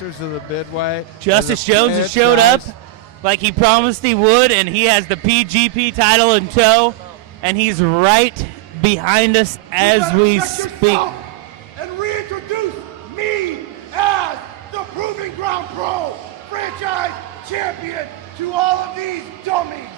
masters of the Midway. Justice Jones has showed up like he promised he would, and he has the PGP title in tow, and he's right behind us as we speak. And reintroduce me as the Proving Ground Pro franchise champion to all of these dummies.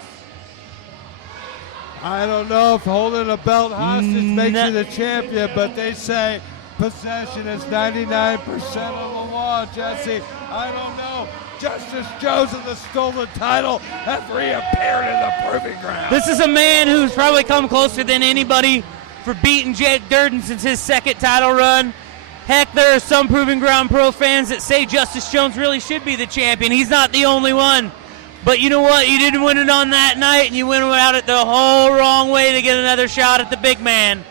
I don't know if holding a belt hostage makes you the champion, but they say possession is 99% of the law, Jesse. I don't know. Justice Jones and the stolen title have reappeared in the Proving Ground. This is a man who's probably come closer than anybody for beating Jed Durden since his second title run. Heck, there are some Proving Ground Pro fans that say Justice Jones really should be the champion. He's not the only one. But you know what? You didn't win it on that night, and you went about it the whole wrong way to get another shot at the big man.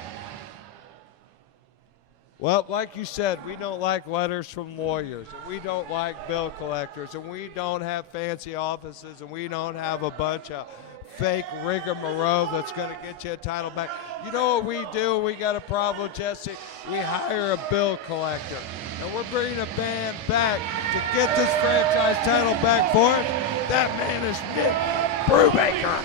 Well, like you said, we don't like letters from lawyers, and we don't like bill collectors, and we don't have fancy offices, and we don't have a bunch of fake rigmarole that's going to get you a title back. You know what we do when we got a problem, Jesse? We hire a bill collector. And we're bringing a man back to get this franchise title back for us. That man is Nick Brubaker.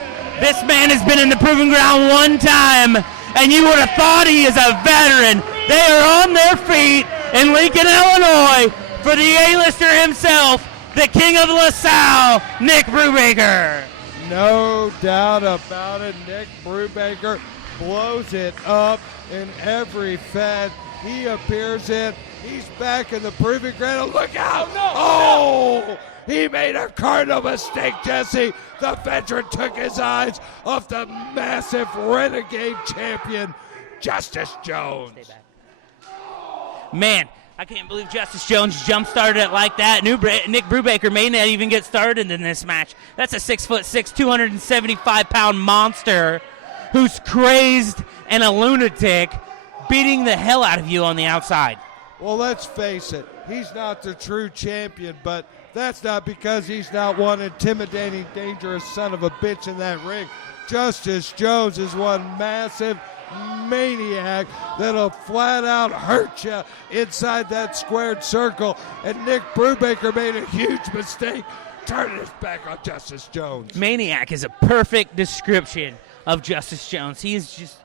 This man has been in the Proving Ground one time, and you would have thought he is a veteran. They are on their feet in Lincoln, Illinois for the A-lister himself, the King of LaSalle, Nick Brubaker. No doubt about it. Nick Brubaker blows it up in every Fed he appears in. He's back in the Proving Ground. Look out! Oh! He made a cardinal mistake, Jesse. The veteran took his eyes off the massive renegade champion, Justice Jones. Man, I can't believe Justice Jones jump-started it like that. Nick Brubaker may not even get started in this match. That's a 6'6", 275-pound monster who's crazed and a lunatic, beating the hell out of you on the outside. Well, let's face it. He's not the true champion, but that's not because he's not one intimidating, dangerous son of a bitch in that ring. Justice Jones is one massive maniac that'll flat out hurt you inside that squared circle, and Nick Brubaker made a huge mistake turning his back on Justice Jones. Maniac is a perfect description of Justice Jones. He is just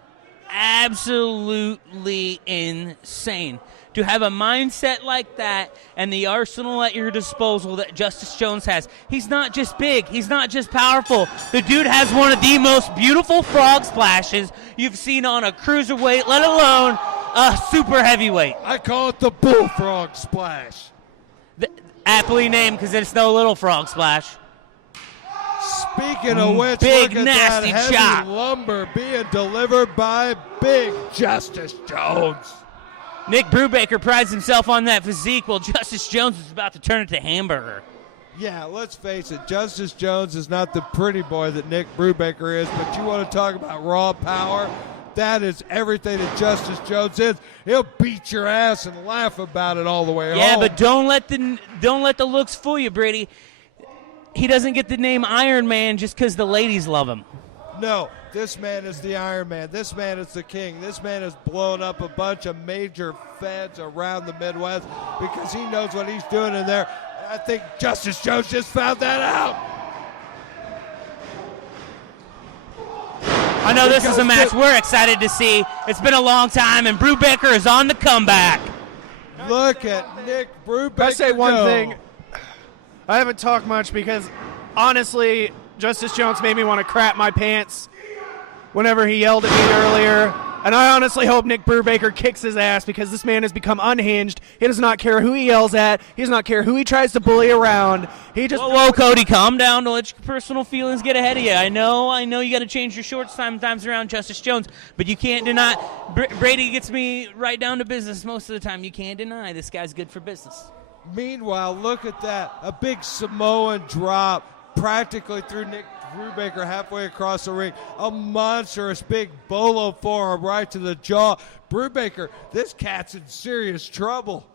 absolutely insane. To have a mindset like that and the arsenal at your disposal that Justice Jones has. He's not just big. He's not just powerful. The dude has one of the most beautiful frog splashes you've seen on a cruiserweight, let alone a super heavyweight. I call it the bullfrog splash. Aptly named because it's no little frog splash. Speaking of which, big, look at nasty that heavy chop. lumber being delivered by Big Justice Jones. Nick Brubaker prides himself on that physique while Justice Jones is about to turn it to hamburger. Yeah, let's face it. Justice Jones is not the pretty boy that Nick Brubaker is, but you want to talk about raw power? That is everything that Justice Jones is. He'll beat your ass and laugh about it all the way home. Yeah, but don't let the looks fool you, Brady. He doesn't get the name Iron Man just because the ladies love him. No, this man is the Iron Man. This man is the king. This man has blown up a bunch of major feds around the Midwest because he knows what he's doing in there. I think Justice Jones just found that out. I know this is a match we're excited to see. It's been a long time, and Brubaker is on the comeback. Look at Nick Brubaker. I say one thing. I haven't talked much because, honestly, Justice Jones made me want to crap my pants whenever he yelled at me earlier. And I honestly hope Nick Brubaker kicks his ass because this man has become unhinged. He does not care who he yells at. He does not care who he tries to bully around. He just Whoa, Cody, calm down. Don't let your personal feelings get ahead of you. I know you got to change your shorts sometimes around Justice Jones, but you can't deny. Brady gets me right down to business most of the time. You can't deny this guy's good for business. Meanwhile, look at that. A big Samoan drop practically through Nick Brubaker halfway across the ring. A monstrous big bolo forearm right to the jaw. Brubaker, this cat's in serious trouble.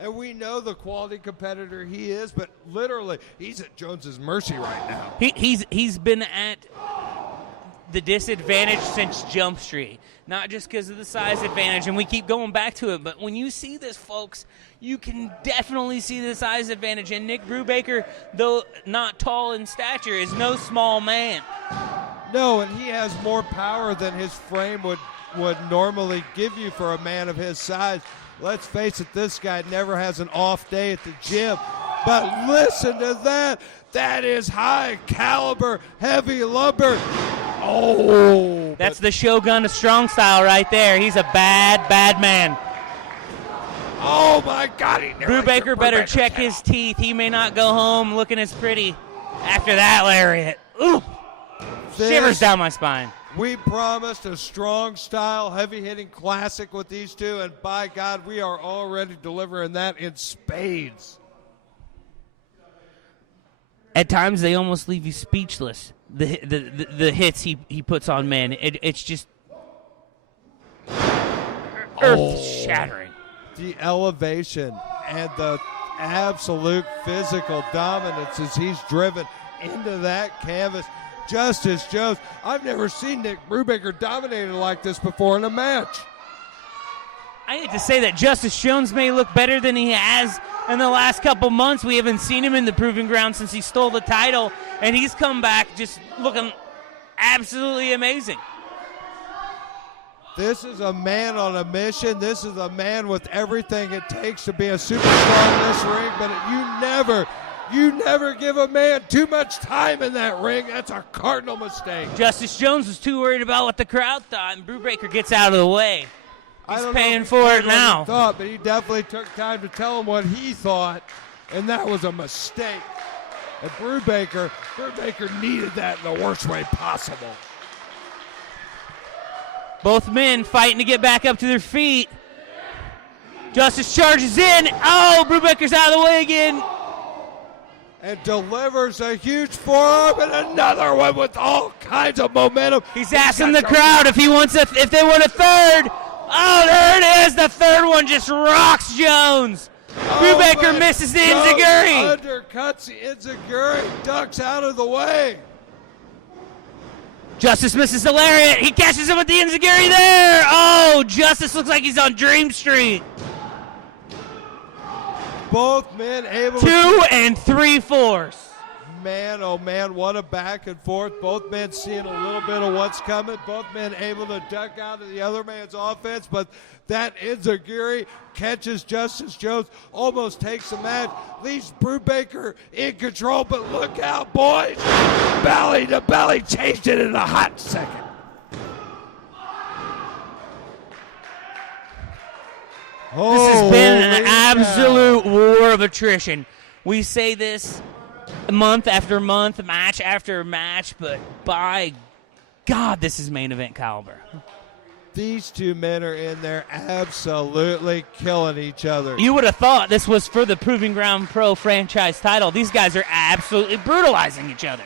And we know the quality competitor he is, but literally, he's at Jones's mercy right now. He's been at the disadvantage since Jump Street. Not just because of the size advantage, and we keep going back to it, but when you see this, folks, you can definitely see the size advantage. And Nick Brubaker, though not tall in stature, is no small man. No, and he has more power than his frame would normally give you for a man of his size. Let's face it, this guy never has an off day at the gym. But listen to that. That is high caliber, heavy lumber. Oh. That's the Shogun of strong style right there. He's a bad, bad man. Oh, my God. Brubaker better check his teeth. He may not go home looking as pretty after that lariat. Ooh. Shivers down my spine. We promised a strong style, heavy-hitting classic with these two, and by God, we are already delivering that in spades. At times, they almost leave you speechless. The hits he puts on men, it's just earth-shattering. The elevation and the absolute physical dominance as he's driven into that canvas. Justice Jones, I've never seen Nick Brubaker dominated like this before in a match. I hate to say that Justice Jones may look better than he has in the last couple months. We haven't seen him in the Proving Ground since he stole the title, and he's come back just looking absolutely amazing. This is a man on a mission. This is a man with everything it takes to be a superstar in this ring, but you never give a man too much time in that ring. That's a cardinal mistake. Justice Jones was too worried about what the crowd thought, and Brubaker gets out of the way. He's paying for it now. But he definitely took time to tell him what he thought, and that was a mistake. And Brubaker needed that in the worst way possible. Both men fighting to get back up to their feet. Justice charges in. Oh, Brubaker's out of the way again. And delivers a huge forearm and another one with all kinds of momentum. He's asking the crowd if they want a third. Oh, there it is. The third one just rocks Jones. Brubaker misses the enziguri. Undercuts the enziguri, ducks out of the way. Justice misses the lariat. He catches him with the enziguri there. Oh, Justice looks like he's on Dream Street. Both men able 2 3/4. Man, oh man, what a back and forth. Both men seeing a little bit of what's coming. Both men able to duck out of the other man's offense, but that enziguri catches Justice Jones, almost takes the match, leaves Brubaker in control, but look out, boys. Belly to belly, changed it in a hot second. This has been an absolute war of attrition. We say this month after month, match after match, but by God, this is main event caliber. These two men are in there absolutely killing each other. You would have thought this was for the Proving Ground Pro franchise title. These guys are absolutely brutalizing each other.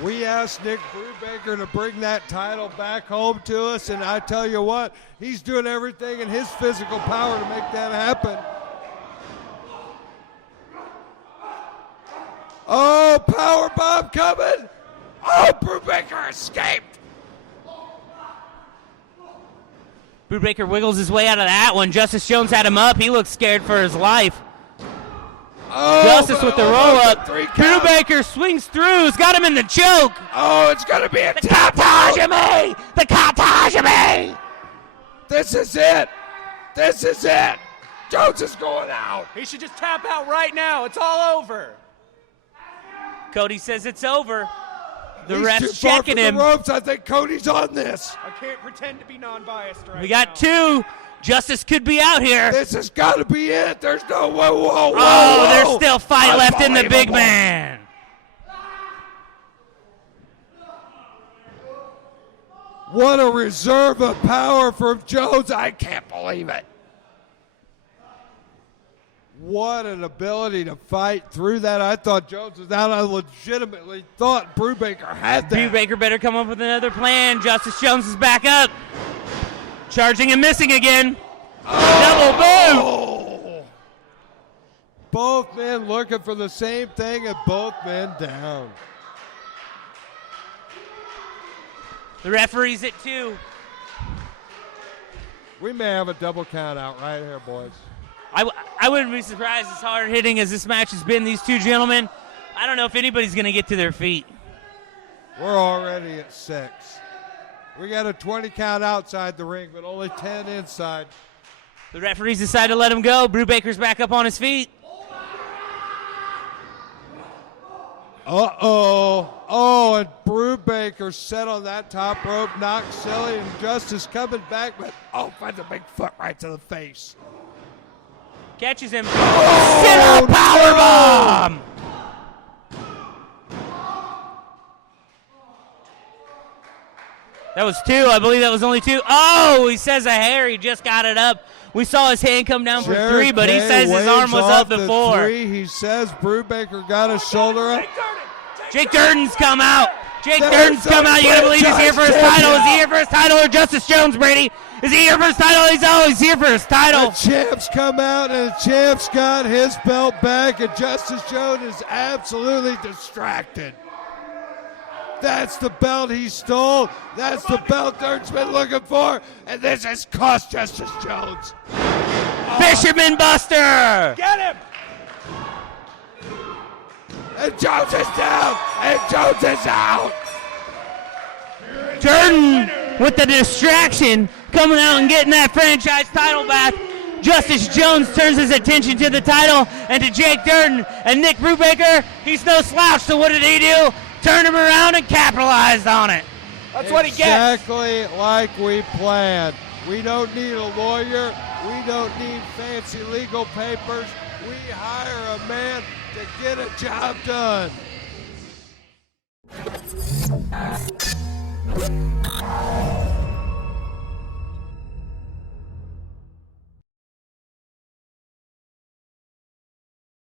We asked Nick Brubaker to bring that title back home to us, and I tell you what, he's doing everything in his physical power to make that happen. Oh, power bomb coming. Oh, Brubaker escaped. Brubaker wiggles his way out of that one. Justice Jones had him up. He looks scared for his life. Oh, Justice with the roll-up. Brubaker swings through. He's got him in the choke. Oh, it's going to be a The Katagami! The Katagami! This is it. This is it. Jones is going out. He should just tap out right now. It's all over. Cody says it's over. The He's ref's too far checking from him. the ropes. I think Cody's on this. I can't pretend to be non-biased right now. We got 2. Justice could be out here. This has got to be it. There's no whoa. There's still fight left in the big man. What a reserve of power from Jones. I can't believe it. What an ability to fight through that. I thought Jones was out. I legitimately thought Brubaker had that. Brubaker better come up with another plan. Justice Jones is back up. Charging and missing again. Double boot. Oh. Both men looking for the same thing and both men down. The referee's at 2. We may have a double count out right here, boys. I wouldn't be surprised as hard hitting as this match has been. These two gentlemen, I don't know if anybody's going to get to their feet. We're already at 6. We got a 20 count outside the ring, but only 10 inside. The referees decide to let him go. Brubaker's back up on his feet. Oh, and Brubaker set on that top rope, knocked silly, and Justice coming back, but finds a big foot right to the face. Catches him. Sit-up powerbomb! That was 2. I believe that was only 2. Oh, he says a hair. He just got it up. We saw his hand come down for 3, but he says his arm was up before. 3. He says Brubaker got his shoulder up. Jake Durden's come out. Jake Durden's come out. You gotta believe he's here for his title. Is he here for his title or Justice Jones, Brady? Is he here for his title? He's always here for his title. The champ's come out, and the champ's got his belt back, and Justice Jones is absolutely distracted. That's the belt he stole. That's the belt Durden's been looking for, and this has cost Justice Jones. Fisherman Buster! Get him! And Jones is down, and Jones is out. Durden with the distraction coming out and getting that franchise title back. Justice Jones turns his attention to the title and to Jake Durden. And Nick Brubaker, he's no slouch, so what did he do? Turned him around and capitalized on it. That's what he gets. Exactly like we planned. We don't need a lawyer. We don't need fancy legal papers. We hire a man to get a job done.